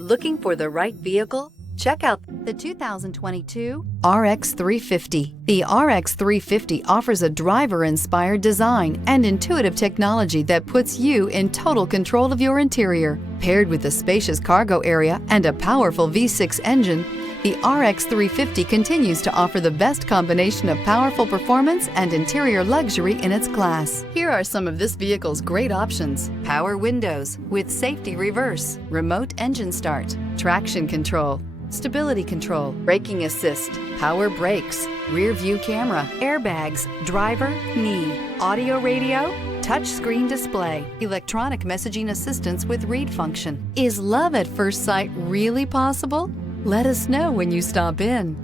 Looking for the right vehicle? Check out the 2022 RX 350. The RX 350 offers a driver-inspired design and intuitive technology that puts you in total control of your interior. Paired with a spacious cargo area and a powerful V6 engine, the RX 350 continues to offer the best combination of powerful performance and interior luxury in its class. Here are some of this vehicle's great options: power windows with safety reverse, remote engine start, traction control, stability control, braking assist, power brakes, rear view camera, airbags, driver, knee, audio radio, touchscreen display, electronic messaging assistance with read function. Is love at first sight really possible? Let us know when you stop in.